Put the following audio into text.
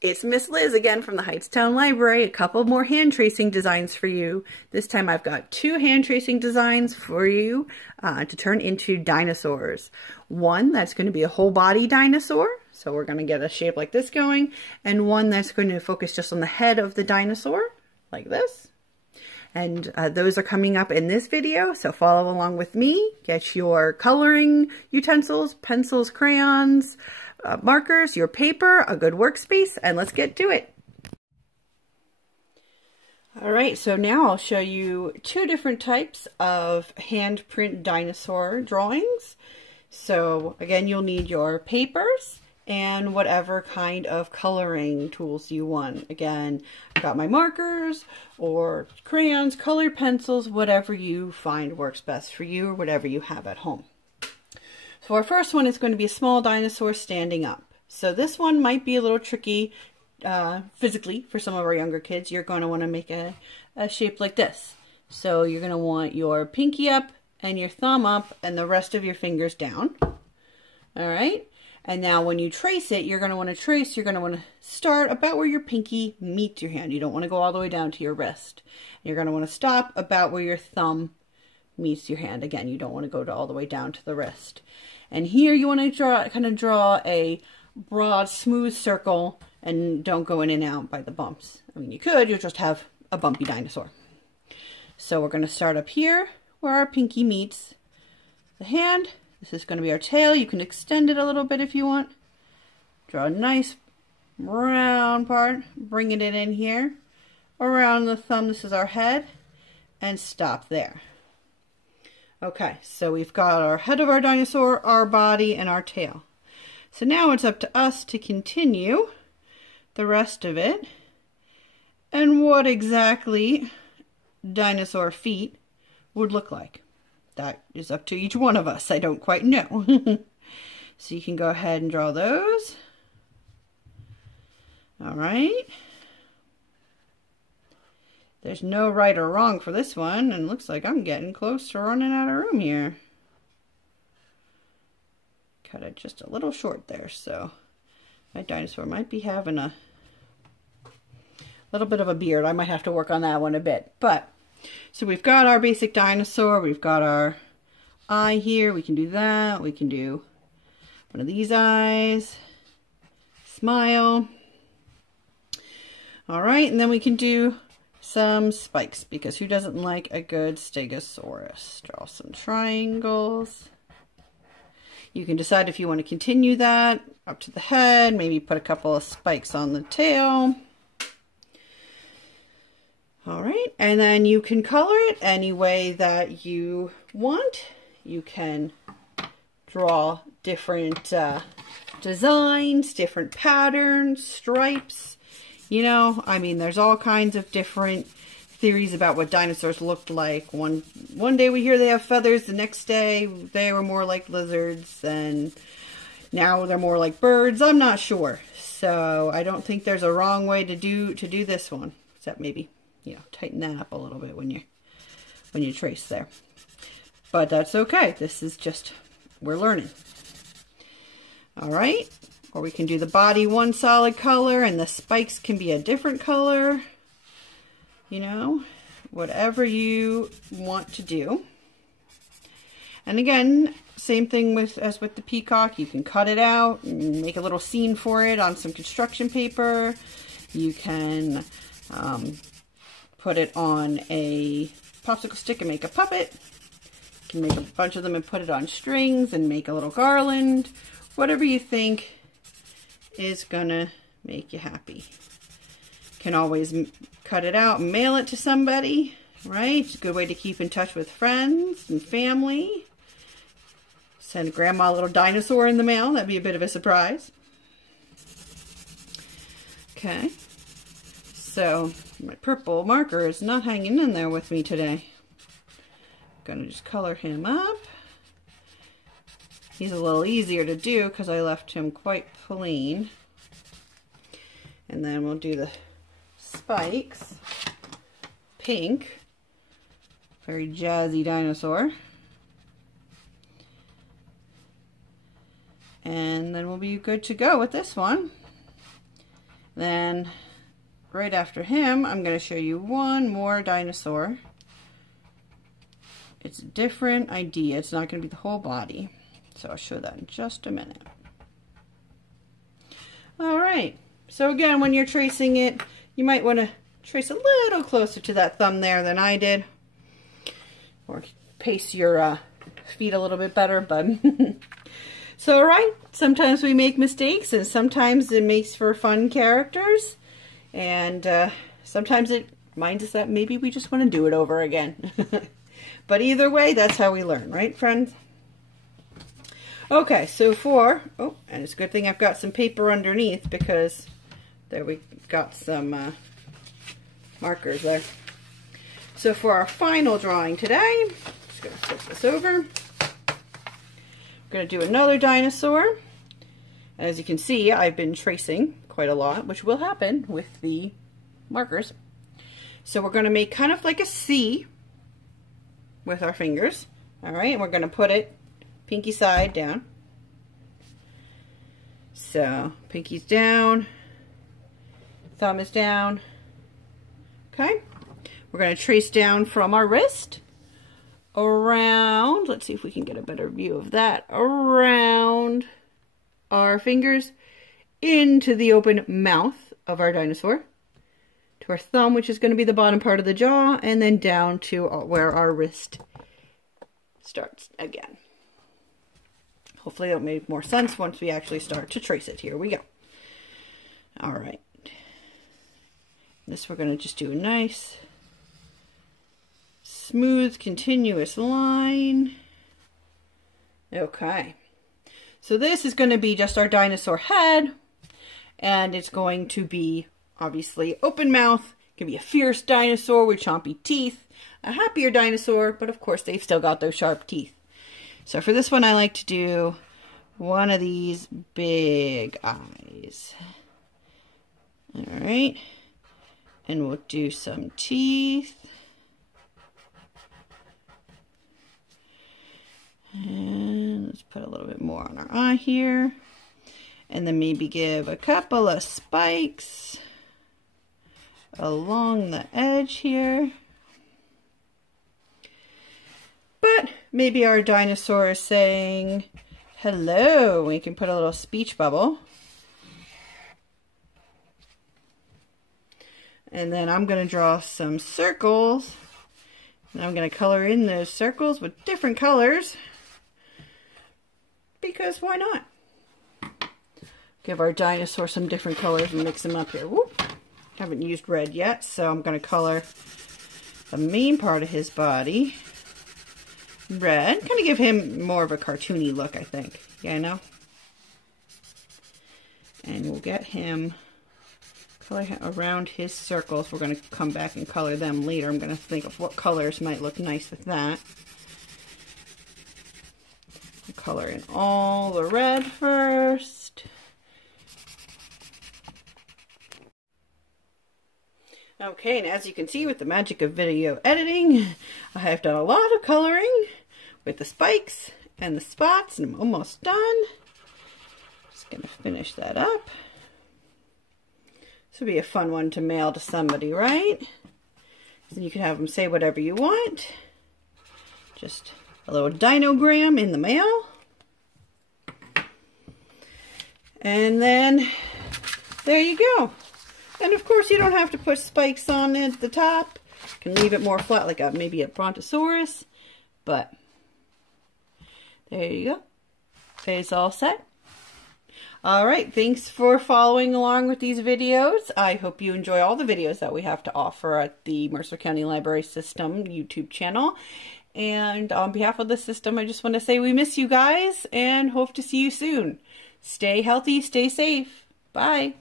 It's Miss Liz again from the Hightstown Library. A couple more hand tracing designs for you. This time I've got 2 hand tracing designs for you to turn into dinosaurs. One that's going to be a whole body dinosaur, so we're going to get a shape like this going, and one that's going to focus just on the head of the dinosaur, like this. And those are coming up in this video, so follow along with me. Get your coloring utensils, pencils, crayons, markers, your paper, a good workspace, and let's get to it. Alright, so now I'll show you 2 different types of handprint dinosaur drawings. So again, you'll need your papers and whatever kind of coloring tools you want. Again, I've got my markers or crayons, colored pencils, whatever you find works best for you or whatever you have at home. So our first one is going to be a small dinosaur standing up. So this one might be a little tricky physically for some of our younger kids. You're going to want to make a shape like this. So you're going to want your pinky up and your thumb up and the rest of your fingers down. All right. And now when you trace it, you're going to want to start about where your pinky meets your hand. You don't want to go all the way down to your wrist. You're going to want to stop about where your thumb meets your hand. Again, you don't want to go all the way down to the wrist. And here you want to draw a broad, smooth circle and don't go in and out by the bumps. I mean, you could, you'll just have a bumpy dinosaur. So we're going to start up here where our pinky meets the hand. This is going to be our tail. You can extend it a little bit if you want. Draw a nice round part, bringing it in here. Around the thumb, this is our head, and stop there. Okay, so we've got our head of our dinosaur, our body, and our tail. So now it's up to us to continue the rest of it. And what exactly dinosaur feet would look like. That is up to each one of us. I don't quite know. So you can go ahead and draw those. All right. There's no right or wrong for this one, and it looks like I'm getting close to running out of room here. Cut it just a little short there, so my dinosaur might be having a little bit of a beard. I might have to work on that one a bit. But, so we've got our basic dinosaur, we've got our eye here, we can do that, we can do one of these eyes, smile. All right, and then we can do some spikes, because who doesn't like a good stegosaurus? Draw some triangles. You can decide if you want to continue that up to the head, maybe put a couple of spikes on the tail. All right, and then you can color it any way that you want. You can draw different designs, different patterns, stripes. You know, I mean, there's all kinds of different theories about what dinosaurs looked like. One day we hear they have feathers, the next day they were more like lizards, and now they're more like birds. I'm not sure. So I don't think there's a wrong way to do this one, except maybe, you know, tighten that up a little bit when you trace there. But that's okay. This is just, we're learning. All right. Or we can do the body one solid color and the spikes can be a different color. You know, whatever you want to do. And again, same thing as with the peacock. You can cut it out and make a little scene for it on some construction paper. You can put it on a popsicle stick and make a puppet. You can make a bunch of them and put it on strings and make a little garland. Whatever you think is gonna make you happy. Can always cut it out and mail it to somebody, right? It's a good way to keep in touch with friends and family. Send grandma a little dinosaur in the mail. That'd be a bit of a surprise. Okay. So my purple marker is not hanging in there with me today. I'm gonna just color him up. He's a little easier to do because I left him quite plain. And then we'll do the spikes. Pink. Very jazzy dinosaur. And then we'll be good to go with this one. Then right after him, I'm going to show you one more dinosaur. It's a different idea. It's not going to be the whole body. So I'll show that in just a minute. All right. So again, when you're tracing it, you might want to trace a little closer to that thumb there than I did. Or pace your feet a little bit better, but so all right, sometimes we make mistakes and sometimes it makes for fun characters, and sometimes it reminds us that maybe we just want to do it over again. But either way, that's how we learn, right, friends? Okay, so and it's a good thing I've got some paper underneath, because there we got some markers there. So for our final drawing today, I'm just going to flip this over. We're going to do another dinosaur. And as you can see, I've been tracing quite a lot, which will happen with the markers. So we're going to make kind of like a C with our fingers. All right, and we're going to put it pinky side down. So pinky's down, thumb is down. Okay. We're going to trace down from our wrist around, let's see if we can get a better view of that, around our fingers into the open mouth of our dinosaur, to our thumb, which is going to be the bottom part of the jaw, and then down to where our wrist starts again. Hopefully that'll make more sense once we actually start to trace it. Here we go. All right. This we're going to just do a nice smooth, continuous line. Okay. So this is going to be just our dinosaur head, and it's going to be obviously open mouth. It can be a fierce dinosaur with chompy teeth, a happier dinosaur, but of course they've still got those sharp teeth. So for this one, I like to do one of these big eyes. All right. And we'll do some teeth. And let's put a little bit more on our eye here. And then maybe give a couple of spikes along the edge here. But maybe our dinosaur is saying hello. We can put a little speech bubble. And then I'm going to draw some circles. And I'm going to color in those circles with different colors. Because why not? Give our dinosaur some different colors and mix them up here. Whoop. Haven't used red yet, so I'm going to color the main part of his body red. Kind of give him more of a cartoony look, I think. Yeah, I know. And we'll get him color around his circles. We're going to come back and color them later. I'm going to think of what colors might look nice with that. Color in all the red first. Okay, and as you can see with the magic of video editing, I have done a lot of coloring with the spikes and the spots, and I'm almost done. Just going to finish that up. This would be a fun one to mail to somebody, right? So you can have them say whatever you want. Just a little dinogram in the mail. And then there you go. And of course you don't have to put spikes on it at the top. You can leave it more flat like maybe a brontosaurus. But there you go. It's all set. Alright, thanks for following along with these videos. I hope you enjoy all the videos that we have to offer at the Mercer County Library System YouTube channel. And on behalf of the system, I just want to say we miss you guys and hope to see you soon. Stay healthy, stay safe. Bye.